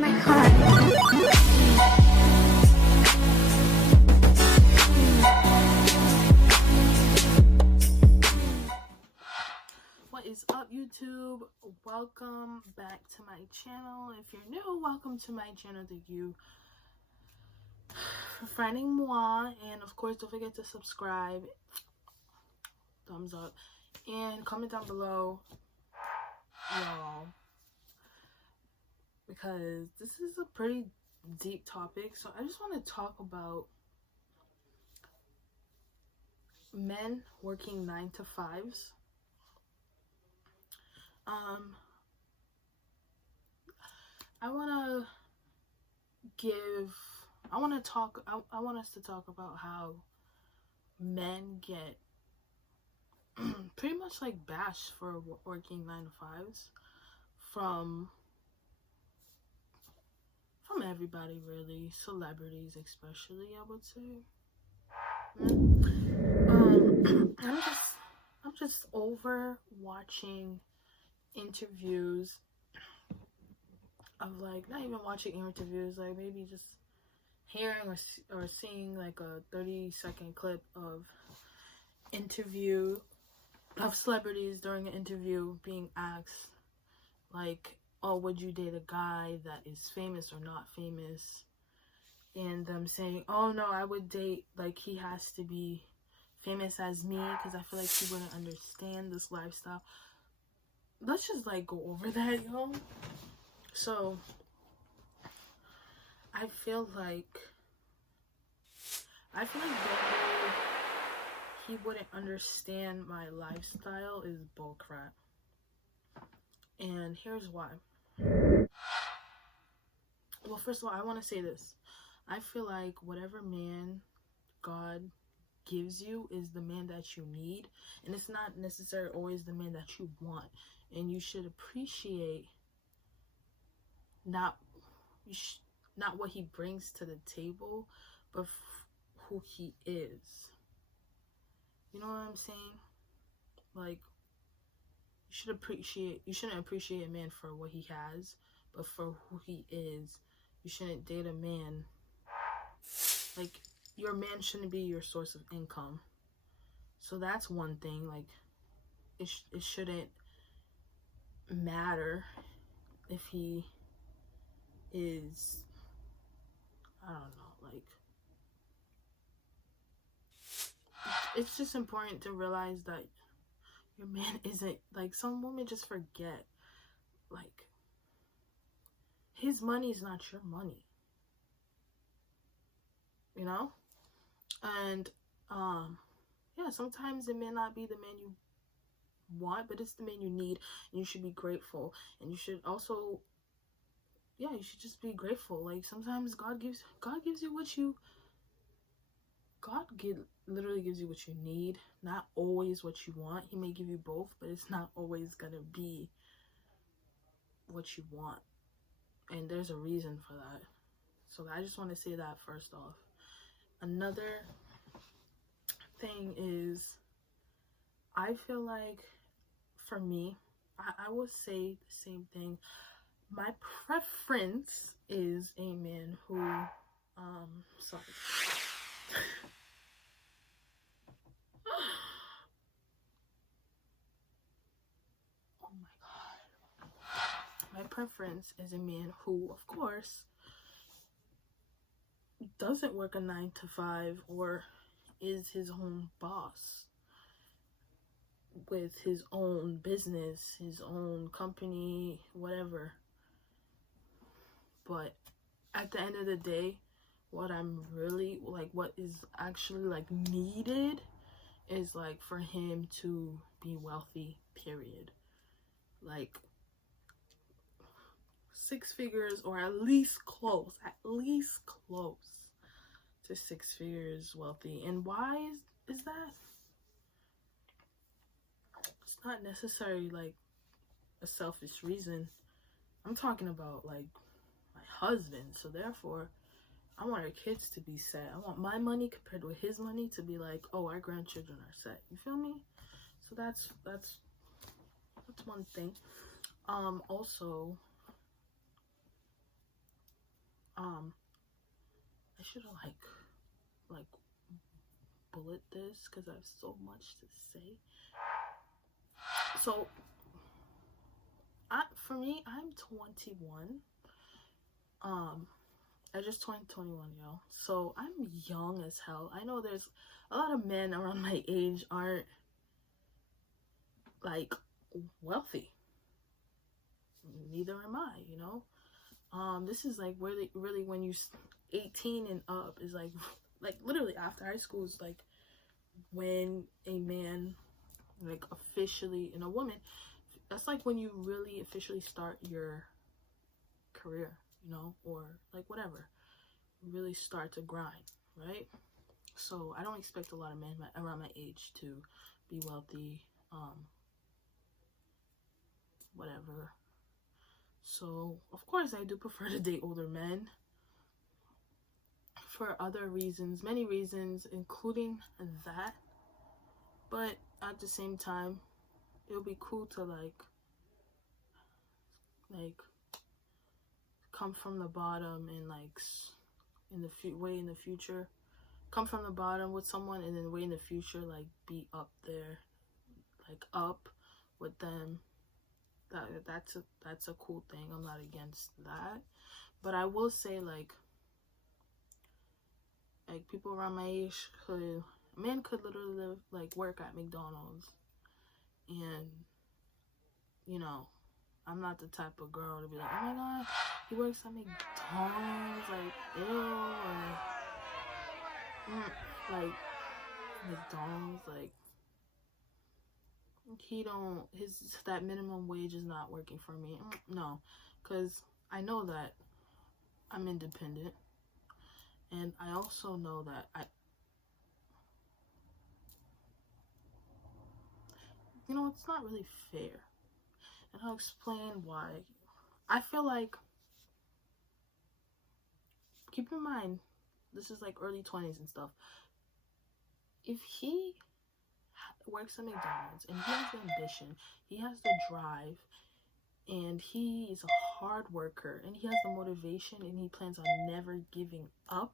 my heart. What is up, YouTube? Welcome back to my channel. If you're new, welcome to my channel. Thank you for finding moi, and of course don't forget to subscribe, thumbs up, and comment down below, y'all, because this is a pretty deep topic. So I just want to talk about men working 9-to-5s. I want us to talk about how men get pretty much like bashed for working 9-to-5s from everybody, really, celebrities especially, I would say. I'm just over watching interviews of, like, not even watching interviews, like maybe just hearing or seeing like a 30-second clip of interview of celebrities during an interview being asked, like, oh, would you date a guy that is famous or not famous? And them saying, oh no, I would date, like, he has to be famous as me because I feel like he wouldn't understand this lifestyle. Let's just like go over that, y'all. So I feel like the whole he wouldn't understand my lifestyle is bullcrap. And here's why. Well, first of all, I want to say this. I feel like whatever man God gives you is the man that you need, and it's not necessarily always the man that you want. And you should appreciate not what he brings to the table, but who he is. You know what I'm saying? Like, you shouldn't appreciate a man for what he has, but for who he is. You shouldn't date a man, like, your man shouldn't be your source of income. So that's one thing. Like, it shouldn't matter if he is, I don't know, like, it's just important to realize that your man isn't, like, some women just forget, like, his money is not your money, you know? And yeah, sometimes it may not be the man you want, but it's the man you need, and you should be grateful. And you should also, yeah, you should just be grateful. Like, sometimes God literally gives you what you need, not always what you want. He may give you both, but it's not always gonna be what you want, and there's a reason for that. So I just want to say that first off. Another thing is, I feel like, for me, I will say the same thing. My preference is a man who, sorry. Oh my God. My preference is a man who, of course, doesn't work a 9-to-5 or is his own boss with his own business, his own company, whatever. But at the end of the day, what I'm really, like, what is actually, like, needed is, like, for him to be wealthy, period. Like, 6 figures, or at least close to 6 figures wealthy. And why is that? It's not necessarily like a selfish reason. I'm talking about, like, my husband. So therefore, I want our kids to be set. I want my money compared with his money to be like, oh, our grandchildren are set. You feel me? So that's one thing. Also, I should have like bullet this because I have so much to say. So for me, I'm 21. I just turned 21, yo. So I'm young as hell. I know there's a lot of men around my age aren't like wealthy. Neither am I, you know. This is like really when you 18 and up is like literally after high school is like when a man like officially, and a woman, that's like when you really officially start your career, you know, or like whatever, really start to grind, right? So I don't expect a lot of men around my age to be wealthy, whatever. So of course I do prefer to date older men for other reasons, many reasons, including that. But at the same time, it'll be cool to like come from the bottom and like in the way in the future, come from the bottom with someone, and then way in the future like be up there, like up with them. That's a cool thing. I'm not against that, but I will say like people around my age men could literally like work at McDonald's, and you know, I'm not the type of girl to be like, oh my god, he works at McDonald's, like ew, or like McDonald's, like that minimum wage is not working for me. No, because I know that I'm independent, and I also know that it's not really fair, and I'll explain why. I feel like, keep in mind, this is like early 20s and stuff. If he works at McDonald's and he has the ambition, he has the drive, and he is a hard worker, and he has the motivation, and he plans on never giving up,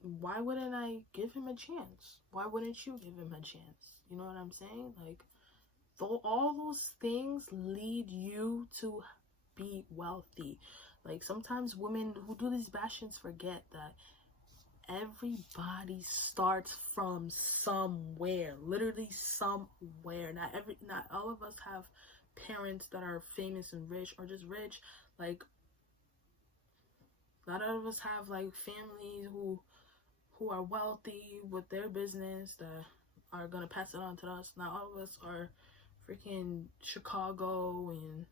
why wouldn't I give him a chance? Why wouldn't you give him a chance? You know what I'm saying? Like, though all those things lead you to be wealthy. Like, sometimes women who do these bashings forget that everybody starts from somewhere, literally somewhere. Not all of us have parents that are famous and rich, or just rich. Like, not all of us have like families who are wealthy with their business that are gonna pass it on to us. Not all of us are freaking Chicago and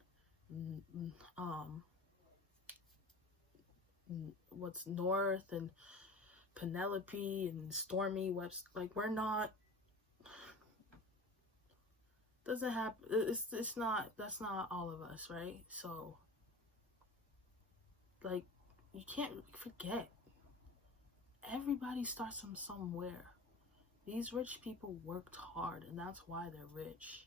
what's North and Penelope and Stormy Webster. Like, we're not. Doesn't happen. It's not. That's not all of us, right? So, like, you can't forget. Everybody starts from somewhere. These rich people worked hard, and that's why they're rich.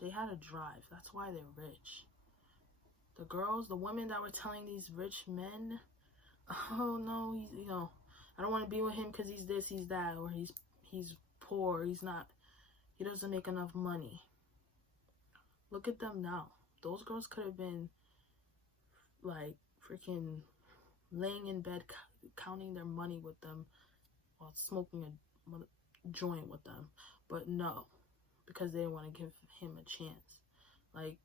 They had a drive. That's why they're rich. The women that were telling these rich men, oh no, I don't want to be with him because he's this, he's that, or he's poor, he doesn't make enough money. Look at them now. Those girls could have been like freaking laying in bed counting their money with them while smoking a joint with them, but no, because they didn't want to give him a chance. Like,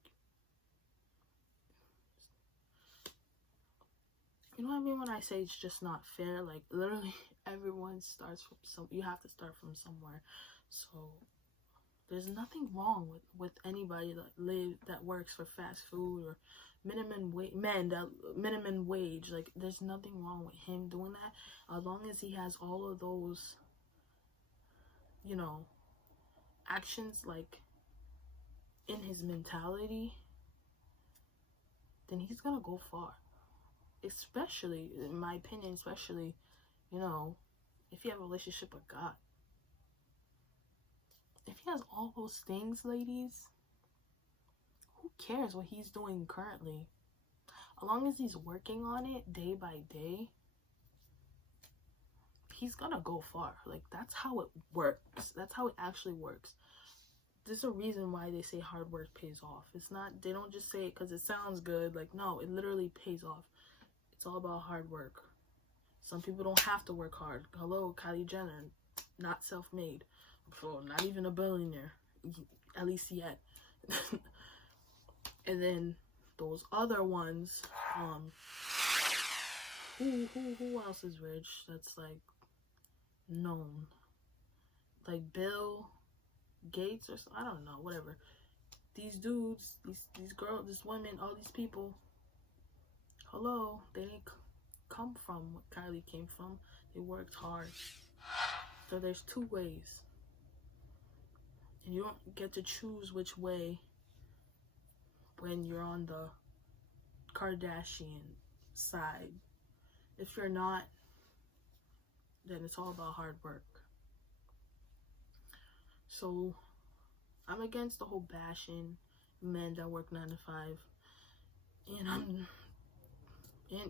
you know what I mean when I say it's just not fair? Like, literally everyone starts from you have to start from somewhere. So there's nothing wrong with anybody that works for fast food or minimum wage. Like, there's nothing wrong with him doing that, as long as he has all of those actions like in his mentality, then he's gonna go far. Especially, in my opinion, if you have a relationship with God. If he has all those things, ladies, who cares what he's doing currently? as long as he's working on it day by day, he's gonna go far. Like, that's how it works. That's how it actually works. There's a reason why they say hard work pays off. It's not, they don't just say it because it sounds good. Like, no, it literally pays off. It's all about hard work. Some people don't have to work hard. Hello, Kylie Jenner, not self-made. Not even a billionaire, at least yet. And then those other ones, who else is rich that's like known? Like Bill Gates or something, I don't know, whatever. These dudes, these girls, these women, all these people, hello, they didn't come from what Kylie came from. They worked hard. So there's two ways, and you don't get to choose which way when you're on the Kardashian side. If you're not, then it's all about hard work. So I'm against the whole bashing men that work 9 to 5, and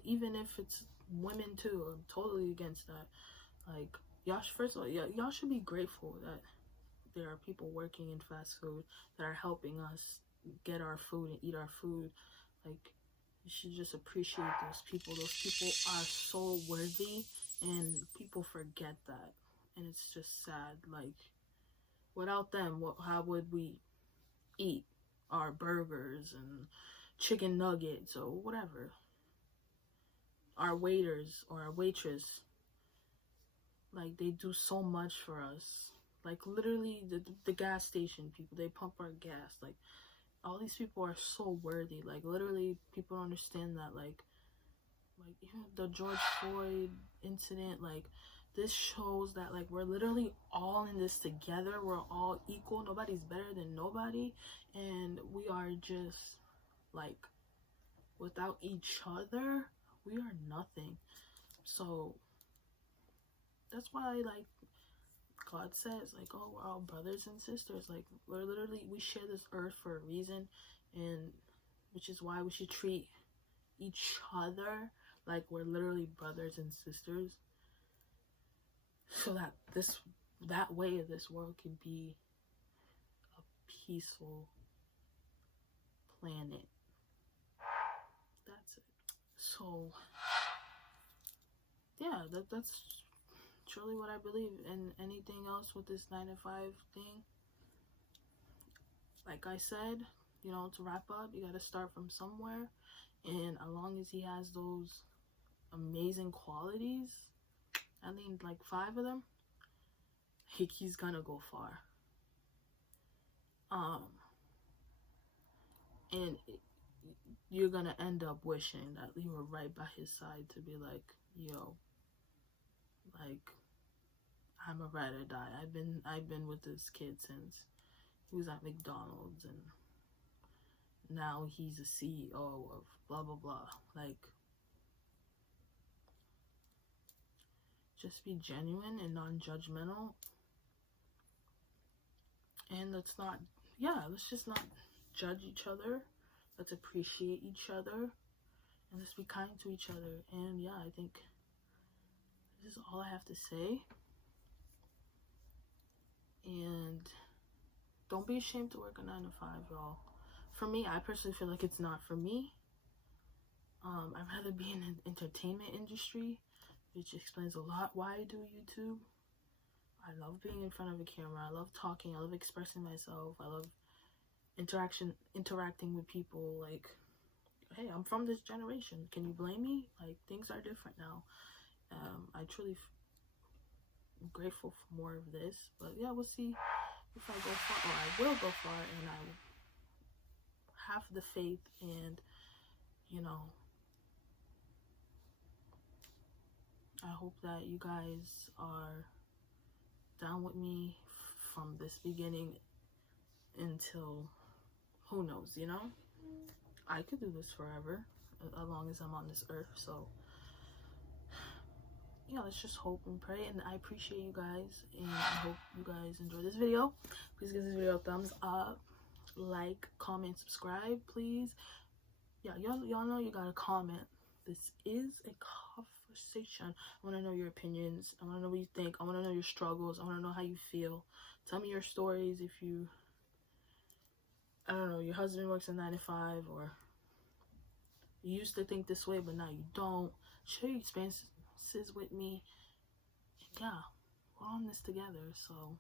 even if it's women too, I'm totally against that. Like, y'all, first of all, y'all should be grateful that there are people working in fast food that are helping us get our food and eat our food. Like, you should just appreciate those people. Those people are so worthy, and people forget that, and it's just sad. Like, without them, how would we eat our burgers and chicken nuggets or whatever? Our waiters or our waitress, like, they do so much for us. Like, literally, the gas station people, they pump our gas. Like, all these people are so worthy. Like, literally, people don't understand that. Like even the George Floyd incident, like, this shows that, like, we're literally all in this together. We're all equal. Nobody's better than nobody. And we are just, like, without each other, we are nothing. So that's why, like, God says, like, oh, we're all brothers and sisters. Like, we're literally, we share this earth for a reason, and which is why we should treat each other like we're literally brothers and sisters, so that that way of this world can be a peaceful planet. That's it. So yeah, that's truly what I believe. And anything else with this 9 to 5 thing, like I said, you know, to wrap up, you got to start from somewhere. And as long as he has those amazing qualities, I think like 5 of them, he's gonna go far. And you're gonna end up wishing that you were right by his side to be like, yo, like, I'm a ride or die. I've been with this kid since he was at McDonald's, and now he's a CEO of blah blah blah. Like, just be genuine and non-judgmental, and let's just not judge each other. Let's appreciate each other, and let's be kind to each other. And yeah, I think this is all I have to say. And don't be ashamed to work a 9 to 5, y'all. For me, I personally feel like it's not for me. I'd rather be in the entertainment industry, which explains a lot why I do YouTube. I love being in front of a camera. I love talking. I love expressing myself. I love interacting with people. Like, hey, I'm from this generation. Can you blame me? Like, things are different now. I truly am grateful for more of this. But yeah, we'll see if I go far, or I will go far, and I will have the faith, and, you know, I hope that you guys are down with me from this beginning until, who knows, you know? I could do this forever, as long as I'm on this earth. So yeah, let's just hope and pray. And I appreciate you guys, and I hope you guys enjoy this video. Please give this video a thumbs up, like, comment, subscribe, please. yeah, y'all know you gotta comment. This is a conversation. I want to know your opinions. I want to know what you think. I want to know your struggles. I want to know how you feel. Tell me your stories. If you, I don't know, your husband works a 9 to 5, or you used to think this way but now you don't. Share your experiences with me. Yeah, we're on this together. So